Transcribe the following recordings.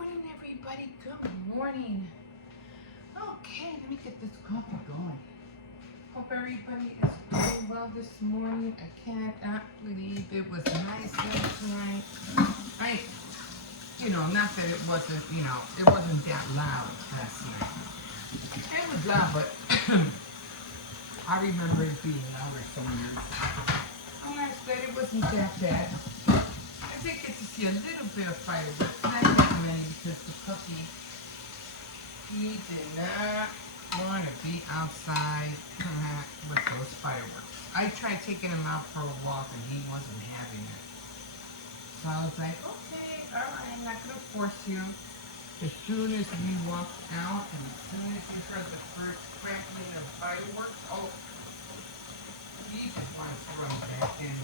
morning, everybody. Good morning. Okay, let me get this coffee going. Hope everybody is doing well this morning. I cannot believe it was nice last night. Not that it wasn't, it wasn't that loud last night. It was loud, but I remember it being louder some years. On last night, it wasn't that bad. I did get to see a little bit of fireworks, not that many, because the puppy, he did not want to be outside with those fireworks. I tried taking him out for a walk, and he wasn't having it. So I was like, okay, all right, I'm not going to force you. As soon as we walked out, and as soon as he heard the first crackling of fireworks, he just wanted to run back in.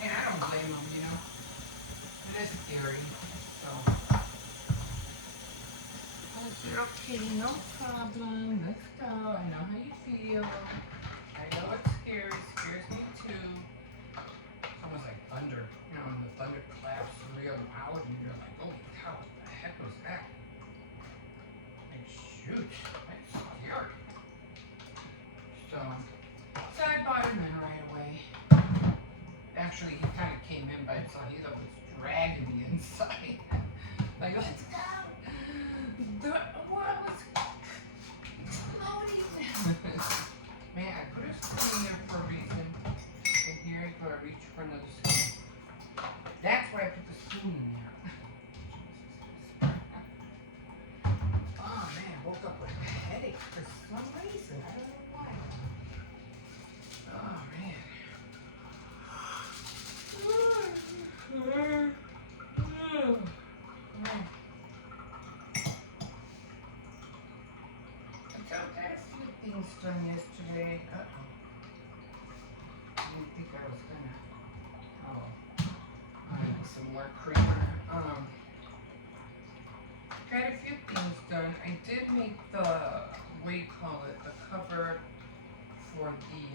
And I don't blame him. It is scary. So I said, okay, no problem. Let's go. I know how you feel. I know it's scary. It scares me too. It's almost like thunder. And the thunder claps real loud, and you're like, oh cow, what the heck was that? And shoot, that's scary. So I bought him in right away. Actually, he kind of came in by himself. He was dragging me inside. Like, let's go. The world was exploding. Man, I put a spoon in there for a reason. And here I go, I reach for another spoon. That's why I put the spoon in there. Oh man, woke up with a headache for some reason. I don't know why. Oh man. I got a few things done yesterday. I didn't think I was gonna. I need some more creamer. Got a few things done. I did make the, what do you call it, the cover for the,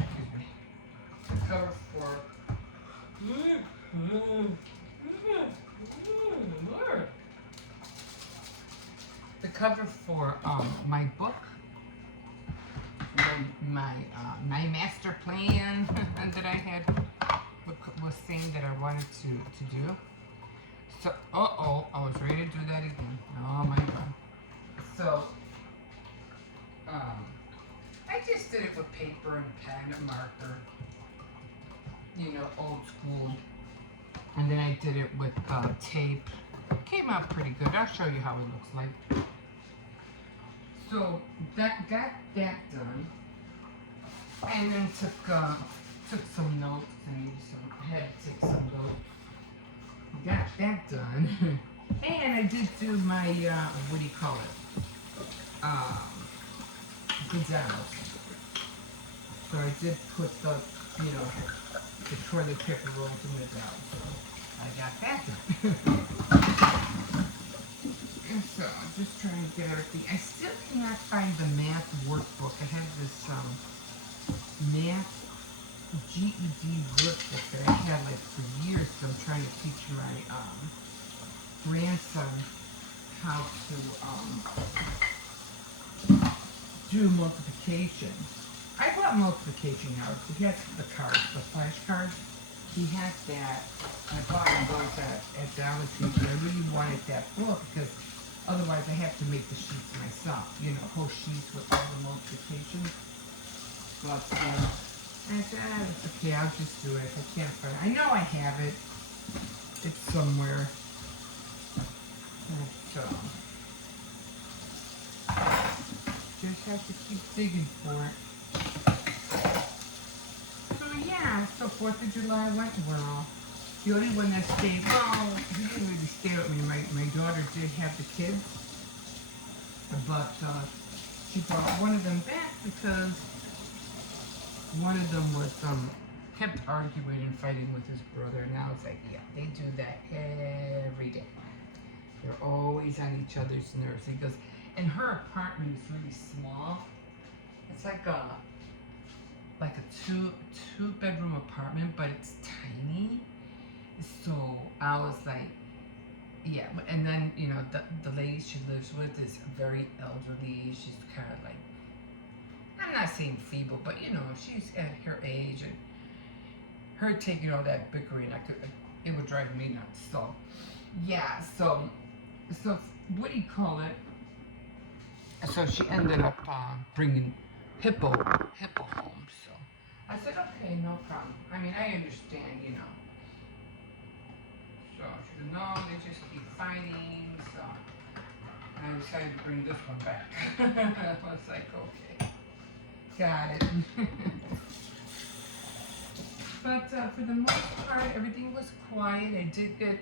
excuse me, the cover for, the cover for my book, my master plan that I had was saying that I wanted to do. So, I was ready to do that again. Oh my god. So, I just did it with paper and pen and marker. Old school. And then I did it with tape. Came out pretty good. I'll show you how it looks like. So, got that done. And then took some notes and had to take some notes. Got that done. And I did do my, what do you call it? Gazelles. So I did put the toilet paper rolls in the gazelles. So I got that done. And so I'm just trying to get everything. I still cannot find the math workbook. I have this math GED workbook that I had like for years. So I'm trying to teach my grandson how to do multiplication. I bought multiplication cards. He has the cards, the flashcards. He has that. I bought him those at Dollar Tree, but I really wanted that book because otherwise I have to make the sheets myself. Whole sheets with all the multiplications. But I said, it's okay, I'll just do it. I can't find it. I know I have it. It's somewhere. So, just have to keep digging for it. So yeah, so 4th of July went well. The only one that stayed, he didn't really stay with me. My daughter did have the kids. But she brought one of them back because one of them was kept arguing and fighting with his brother, and I was like, yeah, they do that every day. They're always on each other's nerves. He goes, and her apartment is really small. It's like a two bedroom apartment, but it's tiny. So I was like, yeah. And then the lady she lives with is very elderly. She's kind of like, I'm not saying feeble, but she's at her age, and her taking all that bickering, it would drive me nuts. So yeah. So what do you call it? So she ended up bringing Hippo home. So I said, okay, no problem. I mean, I understand. So she said, no, they just keep fighting. So I decided to bring this one back. I was like, okay, got it. But for the most part, everything was quiet. I did get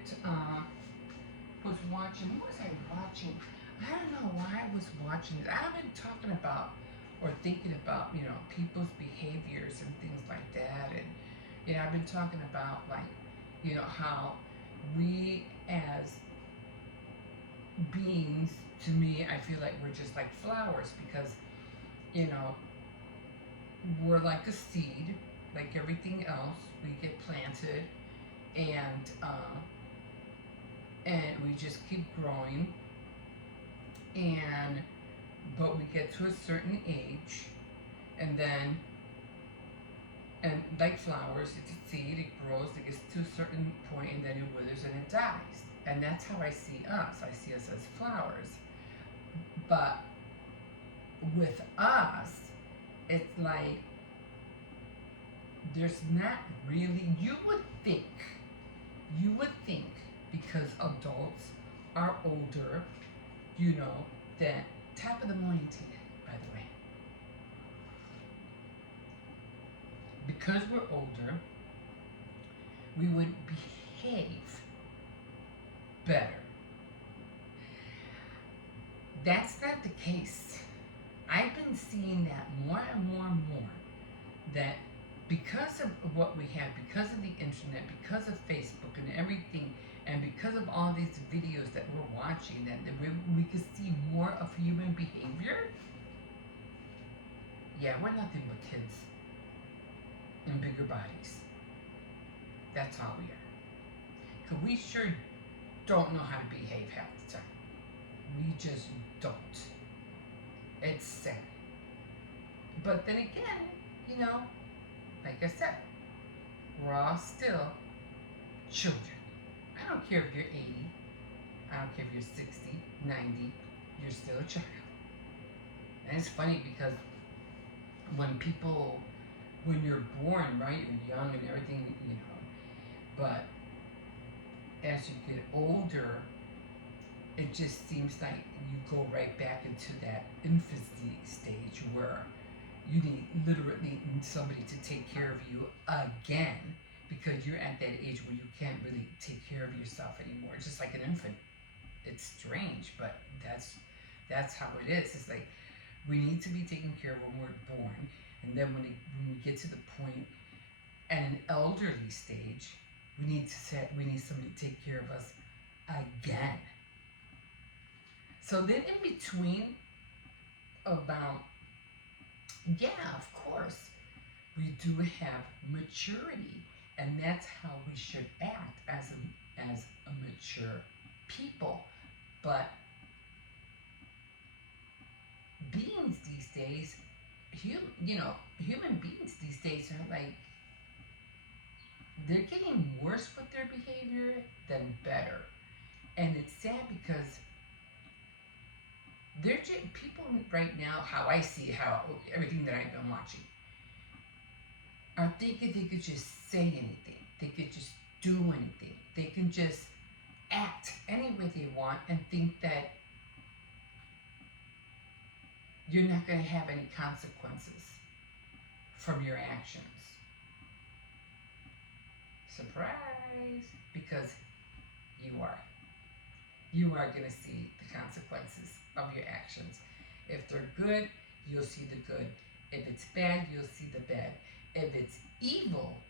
was watching. What was I watching? I don't know why I was watching it. I've been talking about or thinking about people's behaviors and things like that, and I've been talking about like how we as beings, to me, I feel like we're just like flowers because you know we're like a seed, like everything else. We get planted, and we just keep growing, and but we get to a certain age, and then and like flowers, it's a seed, it grows, it gets to a certain point, and then it withers and it dies. And that's how I see us. I see us as flowers. But with us, it's like there's not really, you would think because adults are older, that top of the morning to you, by the way. Because we're older, we would behave better. That's not the case. I've been seeing that more and more and more. That because of what we have, because of the internet, because of Facebook and everything, and because of all these videos that we're watching, that we could see more of human behavior. Yeah, we're nothing but kids in bigger bodies. That's all we are. Because we sure don't know how to behave half the time. We just don't. It's sad. But then again, like I said, we're all still children. I don't care if you're 80. I don't care if you're 60, 90. You're still a child. And it's funny because when you're born, right, you're young and everything, but as you get older, it just seems like you go right back into that infancy stage where you need literally somebody to take care of you again, because you're at that age where you can't really take care of yourself anymore. It's just like an infant. It's strange, but that's how it is. It's like we need to be taken care of when we're born, and then when we get to the point at an elderly stage, we need somebody to take care of us again. So then in between, about, yeah, of course, we do have maturity, and that's how we should act as a mature people. But beings these days, human beings these days are like, they're getting worse with their behavior than better. And it's sad because people right now, how I see how everything that I've been watching, are thinking they could just say anything. They could just do anything. They can just act any way they want and think that you're not going to have any consequences from your actions. Surprise! Because you are. You are going to see the consequences of your actions. If they're good, you'll see the good. If it's bad, you'll see the bad. If it's evil,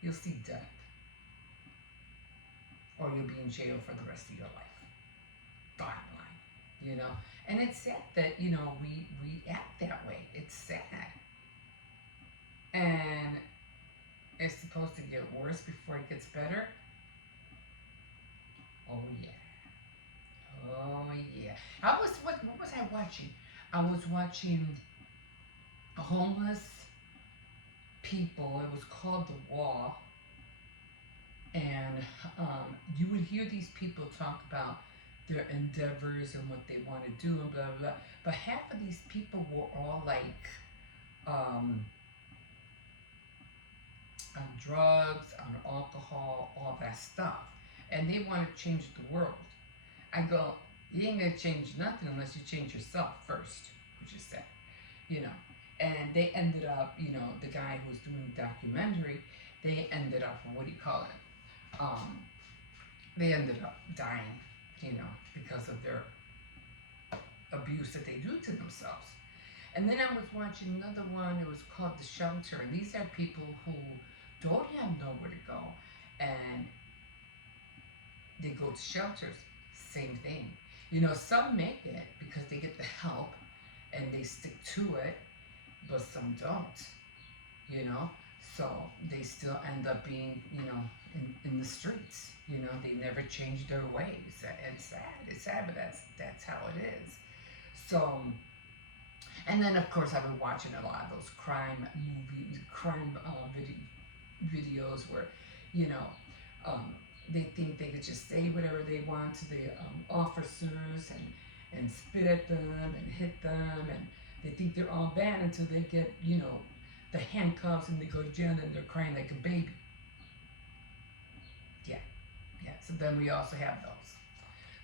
you'll see death. Or you'll be in jail for the rest of your life. Bottom line. And it's sad that, we act that way. It's sad. And is supposed to get worse before it gets better. Oh yeah. Oh yeah. What was I watching? I was watching homeless people. It was called The Wall, and you would hear these people talk about their endeavors and what they want to do and blah blah blah. But half of these people were all like um, on drugs, on alcohol, all that stuff, and they want to change the world. I go, you ain't gonna change nothing unless you change yourself first, which is sad, you know. And they ended up, the guy who was doing the documentary, they ended up, what do you call it? They ended up dying, because of their abuse that they do to themselves. And then I was watching another one, it was called The Shelter, and these are people who don't have nowhere to go, and they go to shelters. Same thing. Some make it because they get the help and they stick to it, but some don't, So they still end up being, in the streets. They never change their ways. It's sad. It's sad, but that's how it is. So, and then of course I've been watching a lot of those crime movies, videos where, they think they could just say whatever they want to the officers and spit at them and hit them, and they think they're all bad until they get, the handcuffs and they go to jail and they're crying like a baby. Yeah. So then we also have those.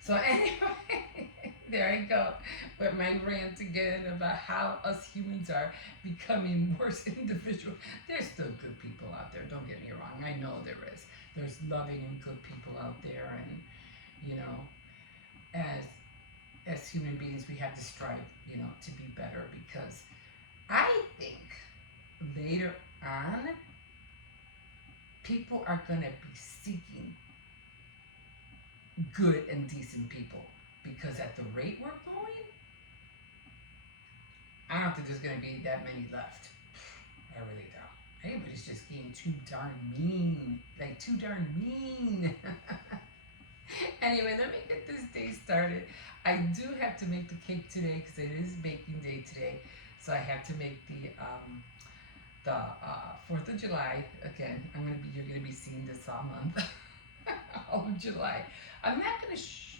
So anyway, there I go with my rant again about how us humans are becoming worse individuals. There's still good people out there, don't get me wrong. I know there is. There's loving and good people out there, and as human beings we have to strive, to be better, because I think later on people are gonna be seeking good and decent people, because at the rate we're going, I don't think there's going to be that many left. I really don't. Everybody's just getting too darn mean. Like, too darn mean. Anyway, let me get this day started. I do have to make the cake today because it is baking day today. So I have to make the 4th of July. Again, you're gonna be seeing this all month. All of July. I'm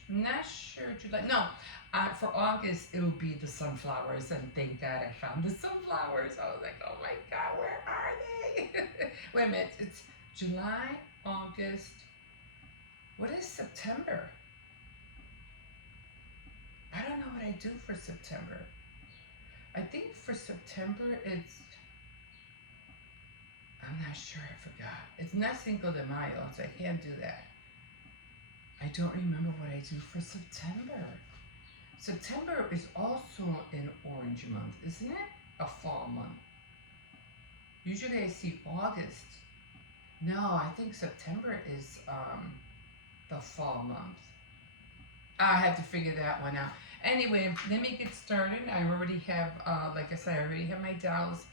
not sure July. No, for August it will be the sunflowers, and thank God I found the sunflowers. I was like, oh my God, where are they? Wait a minute, it's July, August. What is September? I don't know what I do for September. I think for September I'm not sure, I forgot. It's not Cinco de Mayo, so I can't do that. I don't remember what I do for September. September is also an orange month, isn't it? A fall month. Usually I see August. No, I think September is the fall month. I have to figure that one out. Anyway, let me get started. I already have, like I said, I already have my dowels.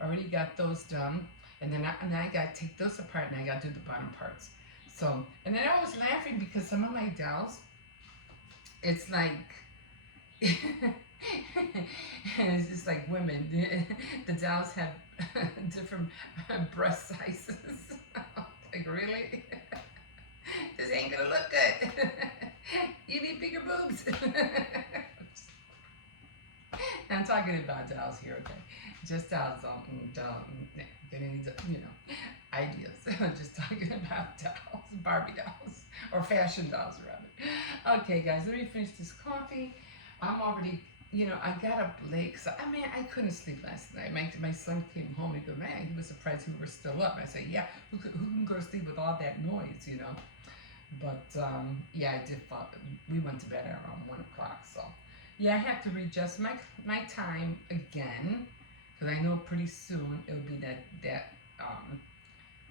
I already got those done. And then I got to take those apart, and I got to do the bottom parts. So, and then I was laughing because some of my dowels, it's like, it's just like women. The dowels have different breast sizes. Like, really? This ain't gonna look good. You need bigger boobs. I'm talking about dolls here, okay? Just dolls, getting into, ideas. I'm just talking about dolls, Barbie dolls, or fashion dolls, rather. Okay, guys, let me finish this coffee. I'm already, I got up late, so I couldn't sleep last night. My son came home and he goes, man, he was surprised we were still up. I said, yeah, who can go to sleep with all that noise, But, yeah, I did fall. We went to bed around 1 o'clock, so. Yeah, I have to readjust my time again, because I know pretty soon it'll be that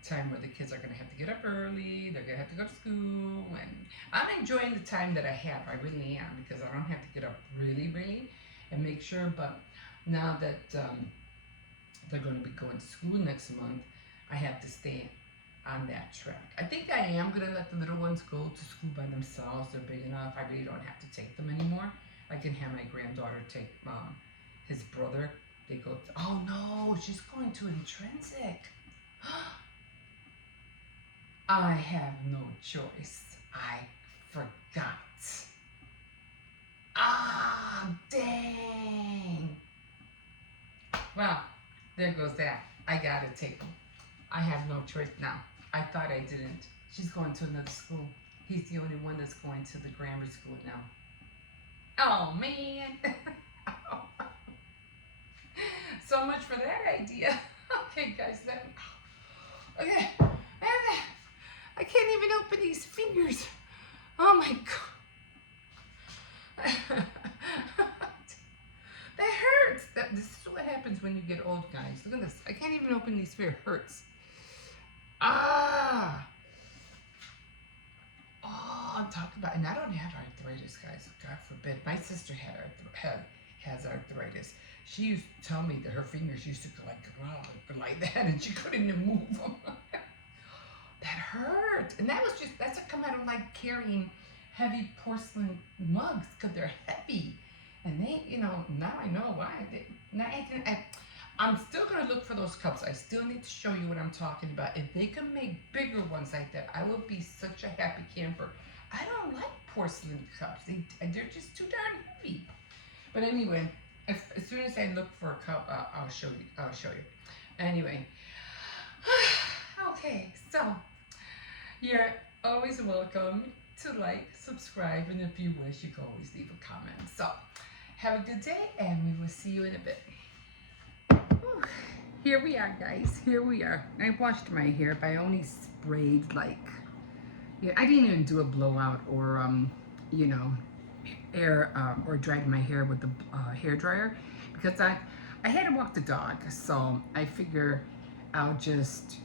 time where the kids are going to have to get up early, they're going to have to go to school, and I'm enjoying the time that I have. I really am, because I don't have to get up really and make sure. But now that they're going to be going to school next month, I have to stay on that track. I think I am gonna let the little ones go to school by themselves. They're big enough. I really don't have to take them anymore. I can have my granddaughter take his brother. They go. Oh no, she's going to Intrinsic. I have no choice. I forgot. Ah, dang. Well, there goes that. I gotta take him. I have no choice now. I thought I didn't. She's going to another school. He's the only one that's going to the grammar school now. Oh, man. So much for that idea. Okay, guys. Okay. I can't even open these fingers. Oh, my God. That hurts. This is what happens when you get old, guys. Look at this. I can't even open these fingers. It hurts. Ah. Oh, I'm talking about, and I don't have arthritis, guys. God forbid. My sister has arthritis. She used to tell me that her fingers used to go like that, and she couldn't move them. That hurt. And that's what come out of like carrying heavy porcelain mugs, because they're heavy. And they, now I know why. I'm still going to look for those cups. I still need to show you what I'm talking about. If they can make bigger ones like that, I will be such a happy camper. I don't like porcelain cups. They're just too darn heavy. But anyway, as soon as I look for a cup, I'll show you. Anyway. Okay, so you're always welcome to like, subscribe, and if you wish, you can always leave a comment. So have a good day, and we will see you in a bit. Whew. Here we are, guys. Here we are. I washed my hair, but I only sprayed I didn't even do a blowout or air or dried my hair with the hair dryer, because I had to walk the dog, so I figure I'll just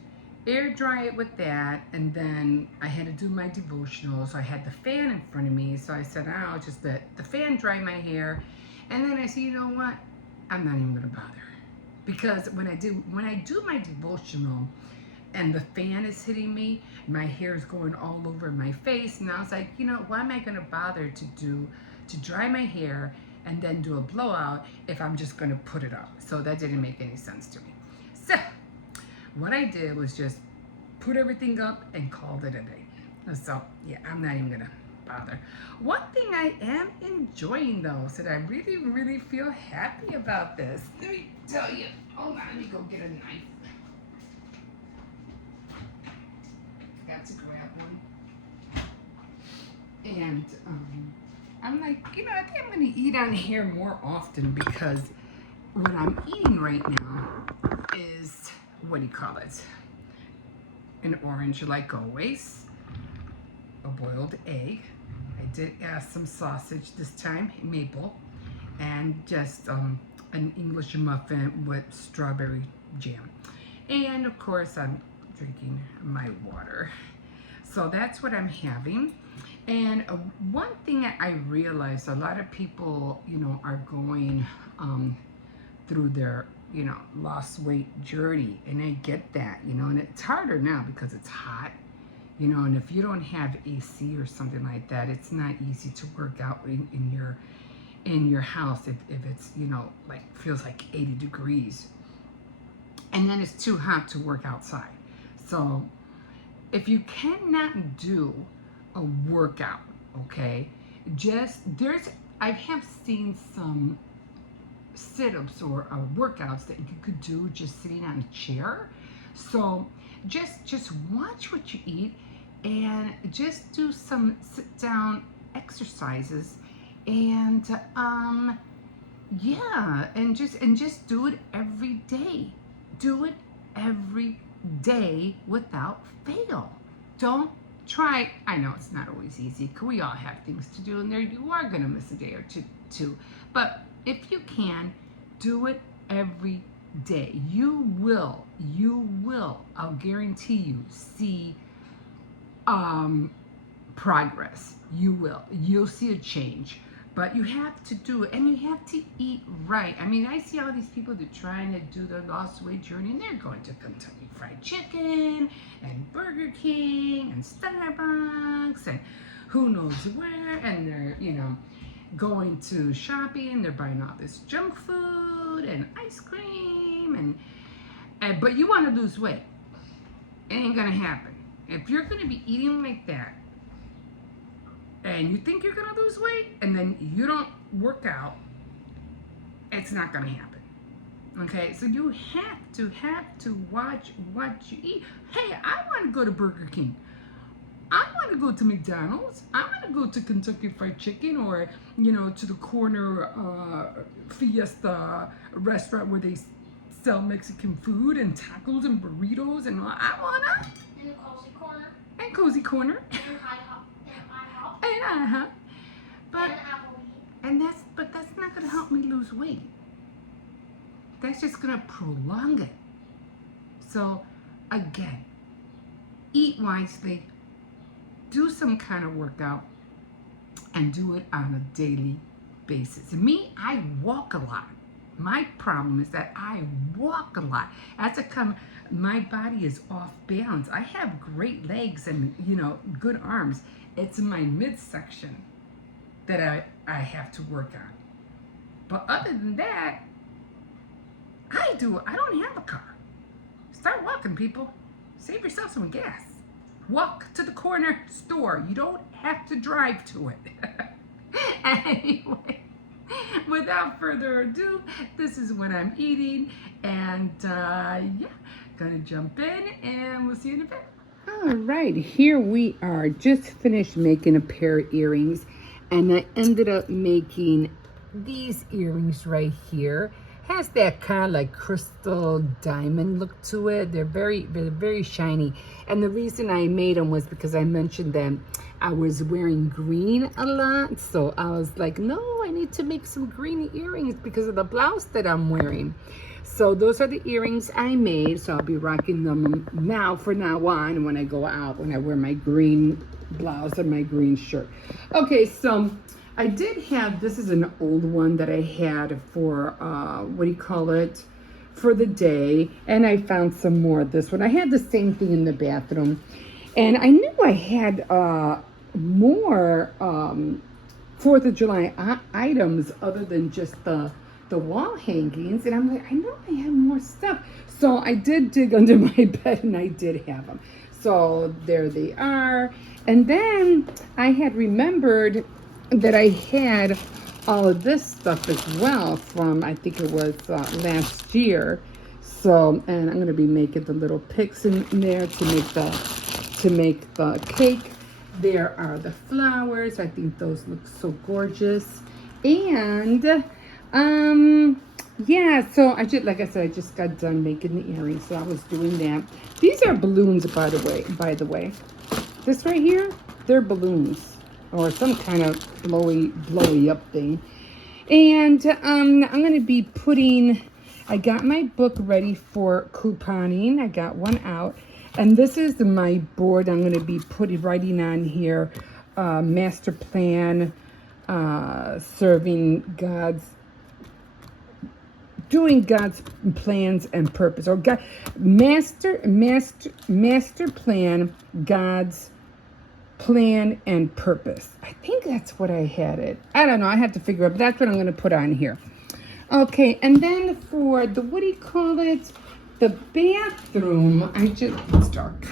air dry it with that. And then I had to do my devotional, so I had the fan in front of me, so I said I'll just let the fan dry my hair. And then I said, you know what, I'm not even gonna bother, because when I do my devotional and the fan is hitting me, my hair is going all over my face, and I was like, why am I gonna bother to dry my hair and then do a blowout if I'm just gonna put it up? So that didn't make any sense to me. So what I did was just put everything up and called it a day. So yeah, I'm not even gonna bother. One thing I am enjoying though, so that I really, really feel happy about this. Let me tell you. Hold on, let me go get a knife. Forgot to grab one. And I'm like, I think I'm gonna eat on here more often, because what I'm eating right now is, what do you call it? An orange, like always, a boiled egg. I did add some sausage this time, maple, and just an English muffin with strawberry jam. And of course, I'm drinking my water. So that's what I'm having. And one thing that I realized, a lot of people, are going through their, lost weight journey. And I get that, and it's harder now because it's hot, and if you don't have AC or something like that, it's not easy to work out in your house if it's, feels like 80 degrees. And then it's too hot to work outside. So if you cannot do a workout, okay, I have seen some sit-ups or workouts that you could do just sitting on a chair. So just watch what you eat and just do some sit-down exercises, and just do it every day. Do it every day without fail. Don't try. I know it's not always easy, because we all have things to do, and there you are going to miss a day or two. But if you can, do it every day. You will, I'll guarantee you, see progress. You'll see a change. But you have to do it, and you have to eat right. I mean, I see all these people that are trying to do their lost weight journey, and they're going to Kentucky Fried Chicken and Burger King and Starbucks and who knows where, and they're, going to shopping, they're buying all this junk food and ice cream, and but you want to lose weight. It ain't gonna happen. If you're gonna be eating like that, and you think you're gonna lose weight, and then you don't work out, it's not gonna happen. Okay, so you have to watch what you eat. Hey, I want to go to Burger King. I want to go to McDonald's. I want to go to Kentucky Fried Chicken, or to the corner Fiesta restaurant where they sell Mexican food and tacos and burritos and all. I wanna. And Cozy Corner. And Cozy Corner. And IHOP. And IHOP. But and Applebee's. But that's not gonna help me lose weight. That's just gonna prolong it. So again, eat wisely, do some kind of workout, and do it on a daily basis. Me, I walk a lot. My problem is that I walk a lot. As I come, my body is off balance. I have great legs and good arms. It's in my midsection that I have to work on. But other than that, I don't have a car. Start walking, people. Save yourself some gas. Walk to the corner store. You don't have to drive to it. Anyway, without further ado, this is what I'm eating. And gonna jump in and we'll see you in a bit. All right, here we are. Just finished making a pair of earrings. And I ended up making these earrings right here. Has that kind of like crystal diamond look to it. They're very shiny. And the reason I made them was because I mentioned that I was wearing green a lot. So I was like, no, I need to make some green earrings because of the blouse that I'm wearing. So those are the earrings I made. So I'll be rocking them from now on when I go out, when I wear my green blouse and my green shirt. Okay, so I did have, this is an old one that I had for, for the day. And I found some more of this one. I had the same thing in the bathroom. And I knew I had more 4th of July items other than just the wall hangings. And I'm like, I know I have more stuff. So I did dig under my bed and I did have them. So there they are. And then I had remembered that I had all of this stuff as well from, I think it was last year. So, and I'm going to be making the little picks in there to make the cake. There are the flowers. I think those look so gorgeous. And yeah, so like I said, I just got done making the earrings, so I was doing that. These are balloons, by the way. This right here, they're balloons, or some kind of blowy up thing. And I'm going to be I got my book ready for couponing. I got one out. And this is my board I'm going to be writing on here. Master plan, doing God's plans and purpose. Or God, master plan, God's plan and purpose. I think that's what I had it. I don't know. I have to figure out. But that's what I'm going to put on here. Okay, and then for the the bathroom. It's dark.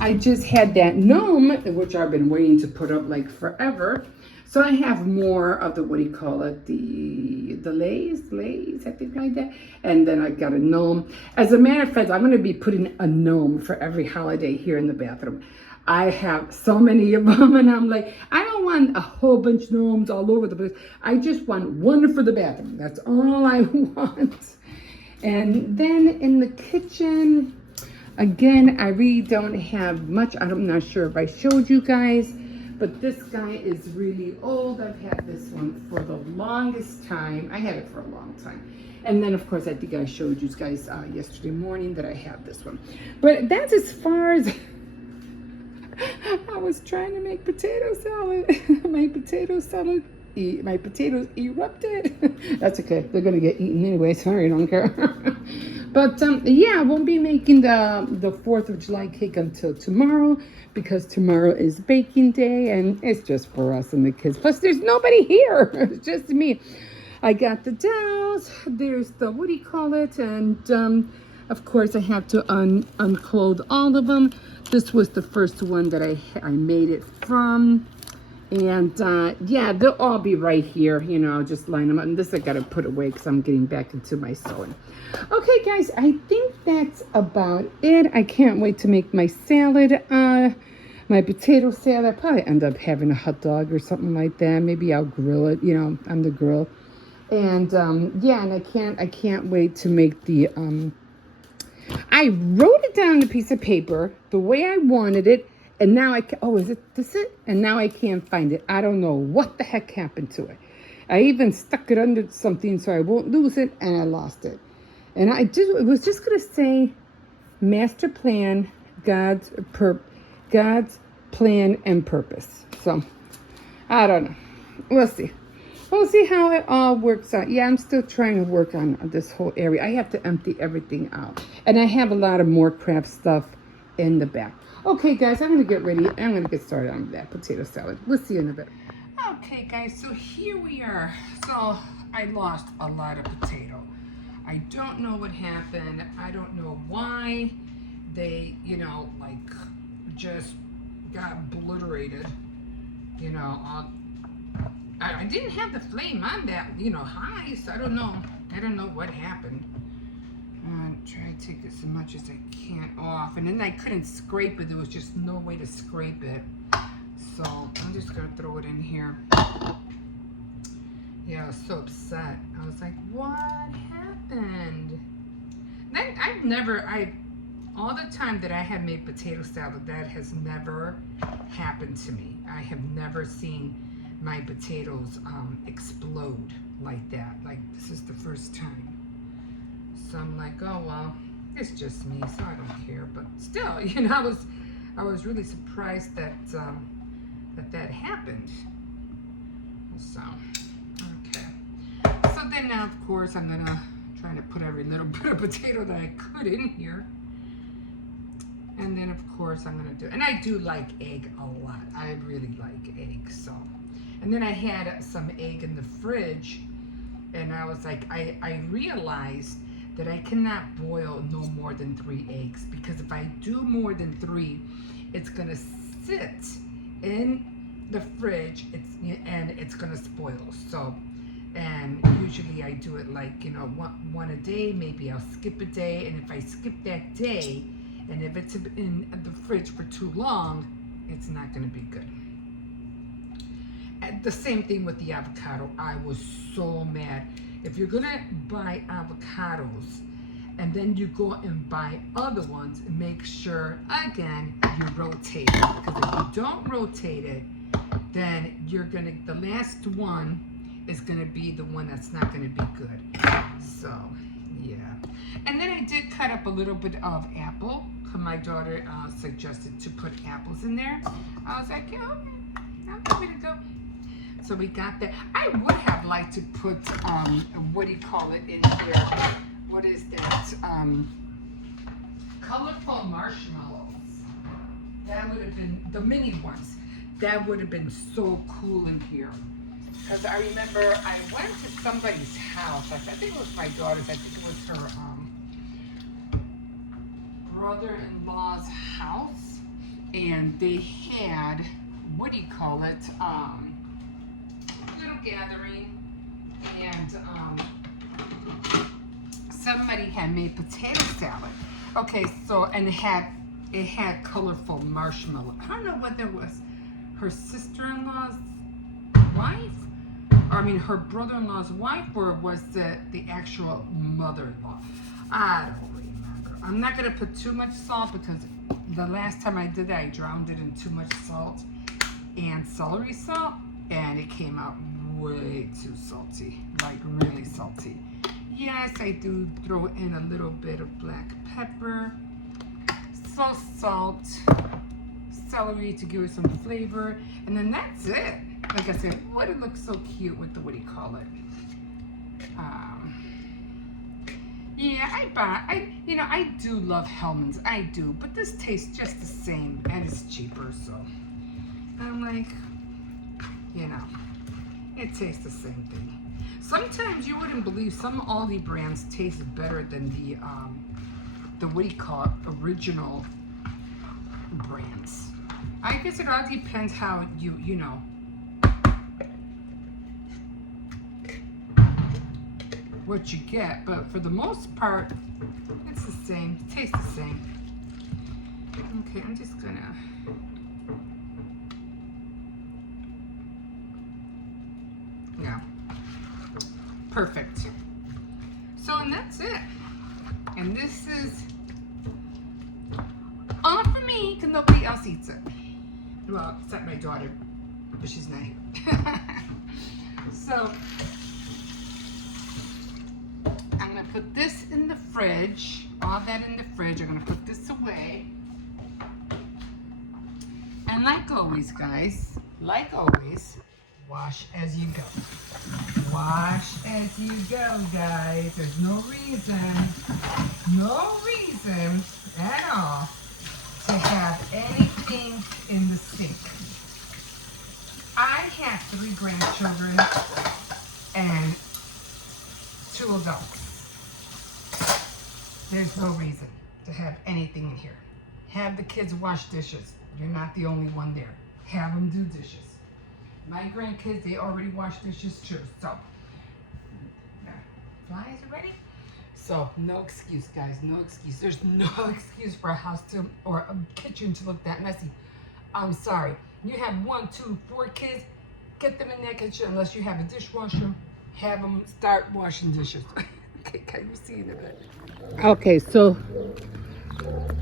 I just had that gnome, which I've been waiting to put up like forever. So I have more of the the lays, I think, like that. And then I got a gnome. As a matter of fact, I'm going to be putting a gnome for every holiday here in the bathroom. I have so many of them, and I'm like, I don't want a whole bunch of gnomes all over the place. I just want one for the bathroom. That's all I want. And then in the kitchen, again, I really don't have much. I'm not sure if I showed you guys, but this guy is really old. I've had this one for the longest time. I had it for a long time. And then, of course, I think I showed you guys yesterday morning that I have this one. But that's as far as... I was trying to make potato salad. My potato salad my potatoes erupted. That's okay. They're gonna get eaten anyway. Sorry, I don't care. But yeah, I won't be making the 4th of July cake until tomorrow because tomorrow is baking day and it's just for us and the kids. Plus, there's nobody here. It's just me. I got the dolls. There's the what do you call it? And of course, I have to unclothe all of them. This was the first one that I made it from. And yeah, they'll all be right here. You know, I'll just line them up. And this I got to put away because I'm getting back into my sewing. Okay, guys, I think that's about it. I can't wait to make my salad. My potato salad. I'll probably end up having a hot dog or something like that. Maybe I'll grill it. You know, I'm the grill. And yeah, and I can't wait to make the I wrote it down on a piece of paper the way I wanted it, and now is it this it? And now I can't find it. I don't know what the heck happened to it. I even stuck it under something so I won't lose it, and I lost it. And it was just gonna say master plan, God's plan and purpose. So I don't know. We'll see. We'll see how it all works out. Yeah, I'm still trying to work on this whole area. I have to empty everything out. And I have a lot of more craft stuff in the back. Okay, guys, I'm going to get ready. I'm going to get started on that potato salad. We'll see you in a bit. Okay, guys, so here we are. So I lost a lot of potato. I don't know what happened. I don't know why they, you know, like just got obliterated, you know, I didn't have the flame on that, you know, high, so I don't know what happened. Try to take as much as I can off, and then I couldn't scrape it. There was just no way to scrape it. So I'm just gonna throw it in here. Yeah, I was so upset. I was like, what happened? All the time that I have made potato salad, that has never happened to me. I have never seen my potatoes explode like that. Like, this is the first time. So I'm like, oh well, it's just me, so I don't care. But still, you know, I was really surprised that that happened. So okay. So then now, of course, I'm gonna try to put every little bit of potato that I could in here. And then of course I'm gonna and I do like egg a lot. I really like egg, so. And then I had some egg in the fridge, and I was like, I realized that I cannot boil no more than 3 eggs, because if I do more than 3, it's gonna sit in the fridge, and it's gonna spoil. So, and usually I do it like, you know, one a day. Maybe I'll skip a day, and if I skip that day, and if it's in the fridge for too long, it's not gonna be good. And the same thing with the avocado. I was so mad. If you're gonna buy avocados and then you go and buy other ones, make sure again you rotate it. Because if you don't rotate it, then the last one is gonna be the one that's not gonna be good. So yeah. And then I did cut up a little bit of apple. My daughter suggested to put apples in there. I was like, yeah, I'm happy to go. So we got that. I would have liked to put, what do you call it in here? What is that? Colorful marshmallows. That would have been, the mini ones. That would have been so cool in here. Because I remember I went to somebody's house. I think it was my daughter's. I think it was her brother-in-law's house. And they had, what do you call it? Little gathering, and somebody had made potato salad. Okay, so and it had colorful marshmallow. I don't know what that was. Her sister-in-law's wife, or I mean her brother-in-law's wife, or was it the actual mother-in-law? I don't remember. I'm not gonna put too much salt because the last time I did that, I drowned it in too much salt and celery salt. And it came out way too salty, like really salty. Yes, I do throw in a little bit of black pepper, salt, celery to give it some flavor, and then that's it. like I said, would it look so cute with the, what do you call it? Yeah, I do love Hellman's, I do, but this tastes just the same, and it's cheaper, so I'm like, it tastes the same thing. Sometimes you wouldn't believe some Aldi brands taste better than the what do you call it, original brands. I guess it all depends how you know. What you get, but for the most part, it's the same. It tastes the same. Okay, I'm just gonna. Yeah. Perfect. So, and that's it. And this is all for me, because nobody else eats it. Well, except my daughter, but she's not here. So, I'm going to put this in the fridge. All that in the fridge. I'm going to put this away. And like always, guys, wash as you go. Wash as you go, guys. There's no reason at all to have anything in the sink. I have 3 grandchildren and 2 adults. There's no reason to have anything in here. Have the kids wash dishes. You're not the only one there. Have them do dishes. My grandkids, they already wash dishes too. So, flies are ready. So, no excuse, guys. No excuse. There's no excuse for a house to, or a kitchen to look that messy. I'm sorry. You have 1, 2, 4 kids. Get them in that kitchen unless you have a dishwasher. Have them start washing dishes. Okay, can you see that? Okay, so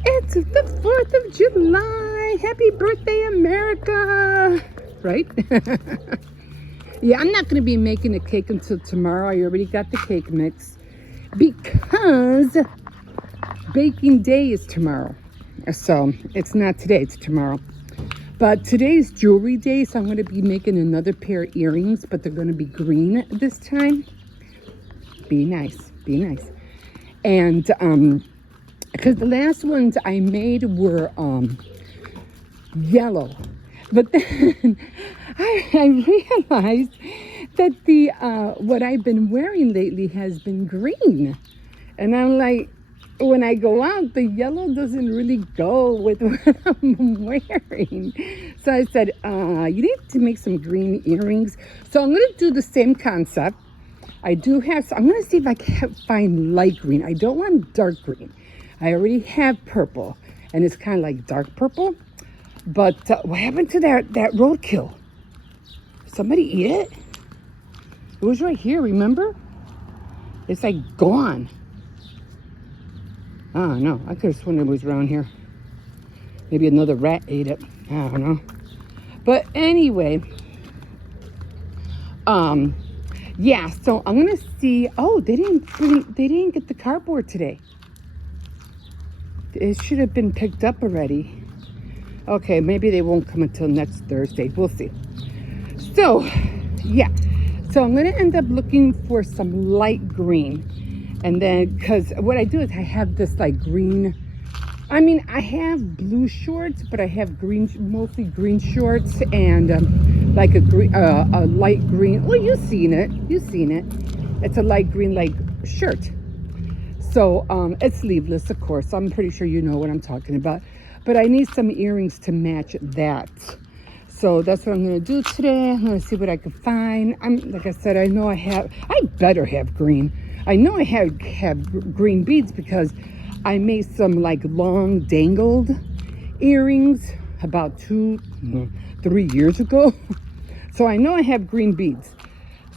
it's the 4th of July. Happy birthday, America. Right? Yeah, I'm not going to be making the cake until tomorrow. I already got the cake mix because baking day is tomorrow. So it's not today, it's tomorrow. But today's jewelry day, so I'm going to be making another pair of earrings, but they're going to be green this time. Be nice, be nice. And because the last ones I made were yellow. But then I realized that the what I've been wearing lately has been green. And I'm like, when I go out, the yellow doesn't really go with what I'm wearing. So I said, you need to make some green earrings. So I'm going to do the same concept. I do have, so I'm going to see if I can find light green. I don't want dark green. I already have purple, and it's kind of like dark purple. But what happened to that roadkill? Somebody eat it? It was right here, remember? It's like gone. I don't know. I could have sworn it was around here. Maybe another rat ate it. I don't know. But anyway, yeah. So I'm gonna see. Oh, they didn't get the cardboard today. It should have been picked up already. Okay, maybe they won't come until next Thursday. We'll see. So, yeah. So I'm gonna end up looking for some light green. And then, because what I do is I have this like green, I mean, I have blue shorts, but I have green, mostly green shorts and like a light green. Well, you've seen it. It's a light green, like shirt. So it's sleeveless, of course. I'm pretty sure you know what I'm talking about. But I need some earrings to match that. So that's what I'm going to do today. I'm going to see what I can find. Like I said, I better have green. I know I have green beads because I made some like long dangled earrings about 2-3 years ago. So I know I have green beads.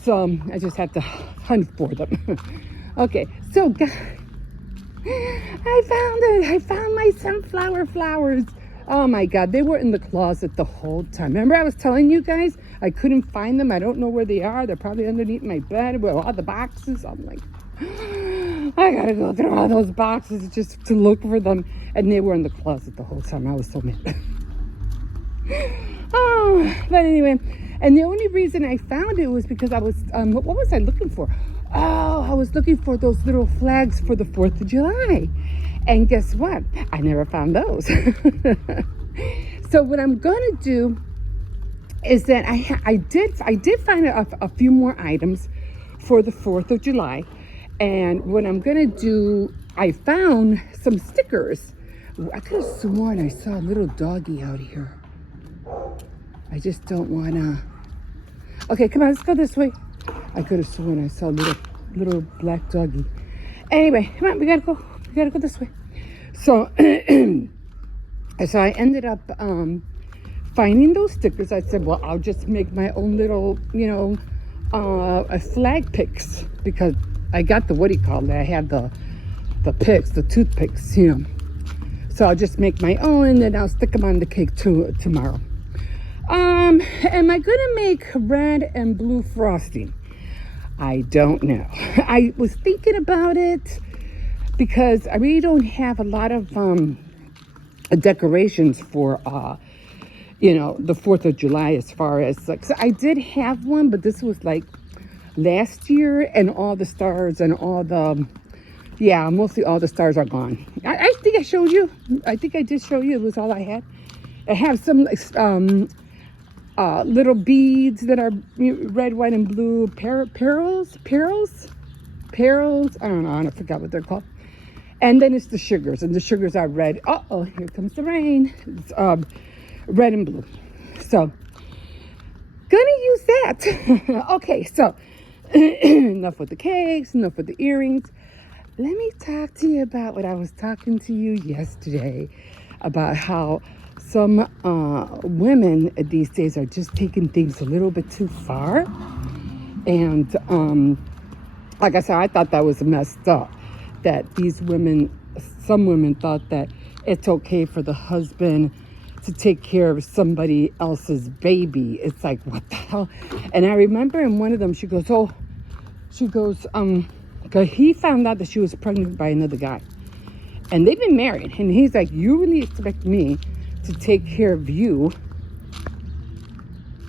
So I just have to hunt for them. Okay, so guys, I found it. I found my sunflower flowers. Oh my God, they were in the closet the whole time. Remember I was telling you guys I couldn't find them. I don't know where they are. They're probably underneath my bed with all the boxes. I'm like, I gotta go through all those boxes just to look for them. And they were in the closet the whole time. I was so mad. Oh, but anyway. And the only reason I found it was because I was, what was I looking for? Oh, I was looking for those little flags for the 4th of July. And guess what? I never found those. So what I'm going to do is that I did find a few more items for the 4th of July. And what I'm going to do, I found some stickers. I could have sworn I saw a little doggy out here. I just don't want to. Okay, come on, let's go this way. I could have sworn I saw a little black doggy. Anyway, come on, we gotta go this way. So, so I ended up finding those stickers. I said, well, I'll just make my own little, a flag picks, because I got the, what do you call it? I had the picks, the toothpicks, So I'll just make my own, and then I'll stick them on the cake tomorrow. Am I gonna make red and blue frosting? I don't know. I was thinking about it because I really don't have a lot of decorations for the 4th of July, as far as like, so I did have one, but this was like last year, and all the stars and all the mostly all the stars are gone. I think I showed you. I think I did show you. It was all I had. I have some little beads that are red, white, and blue. Pearls. I don't know. I forgot what they're called. And then it's the sugars, and the sugars are red. Uh-oh, here comes the rain. It's red and blue. So, gonna use that. Okay, so enough with the cakes, enough with the earrings. Let me talk to you about what I was talking to you yesterday about how some women these days are just taking things a little bit too far. And like I said, I thought that was messed up. That some women thought that it's okay for the husband to take care of somebody else's baby. It's like, what the hell? And I remember in one of them, she goes, because he found out that she was pregnant by another guy. And they've been married. And he's like, you really expect me to take care of you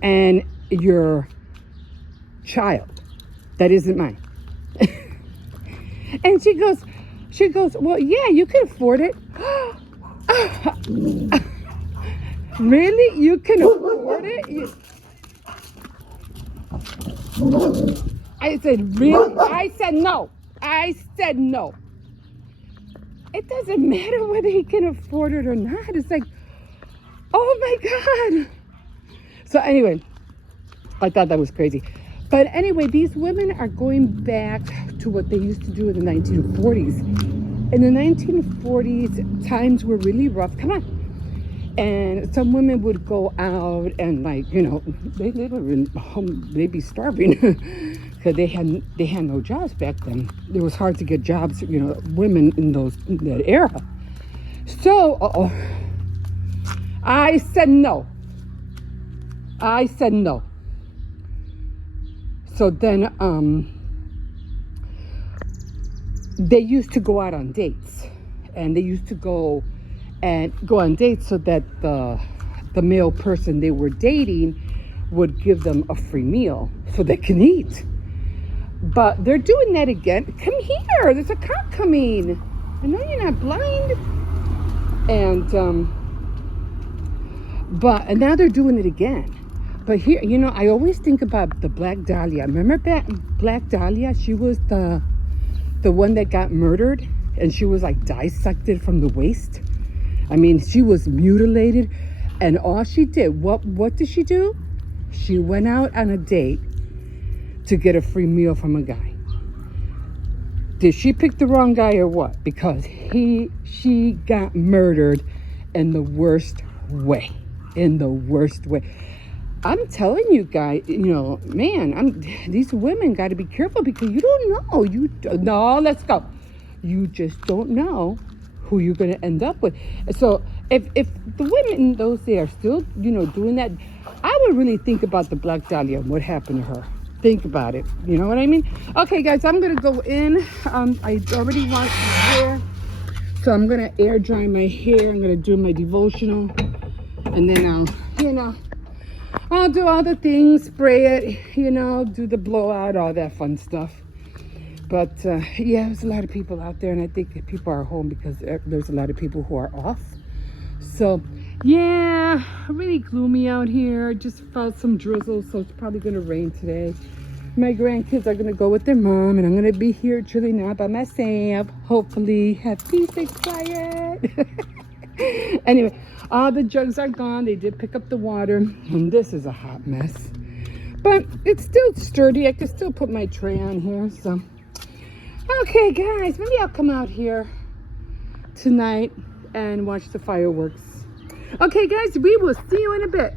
and your child that isn't mine? And she goes, well, yeah, you can afford it. Really? You can afford it? I said, really? I said no. It doesn't matter whether he can afford it or not. It's like, oh my God. So anyway, I thought that was crazy. But anyway, these women are going back to what they used to do in the 1940s. In the 1940s, times were really rough. Come on. And some women would go out and they were home, they'd be starving because they had no jobs back then. It was hard to get jobs, women in that era. So, I said no. So then, they used to go out on dates, and they used to go on dates so that the male person they were dating would give them a free meal so they can eat. But they're doing that again. Come here, there's a cop coming. I know you're not blind. And now they're doing it again. But here, I always think about the Black Dahlia. Remember Black Dahlia? She was the one that got murdered, and she was like dissected from the waist. I mean, she was mutilated, and all she did, what did she do? She went out on a date to get a free meal from a guy. Did she pick the wrong guy or what? Because she got murdered in the worst way. I'm telling you guys, these women got to be careful, because you don't know. Let's go. You just don't know who you're going to end up with. So if the women in those days are still, doing that, I would really think about the Black Dahlia and what happened to her. Think about it. You know what I mean? Okay, guys, I'm going to go in. I already washed my hair. So I'm going to air dry my hair. I'm going to do my devotional. And then I'll, I'll do all the things, spray it, you know, do the blowout, all that fun stuff. But yeah, there's a lot of people out there, and I think that people are home because there's a lot of people who are off. So yeah, really gloomy out here. Just felt some drizzle, so it's probably gonna rain today. My grandkids are gonna go with their mom, and I'm gonna be here chilling out by myself. Hopefully, have peace and quiet. Anyway, all the jugs are gone. They did pick up the water, and this is a hot mess. But it's still sturdy. I can still put my tray on here. So, okay, guys, maybe I'll come out here tonight and watch the fireworks. Okay, guys, we will see you in a bit.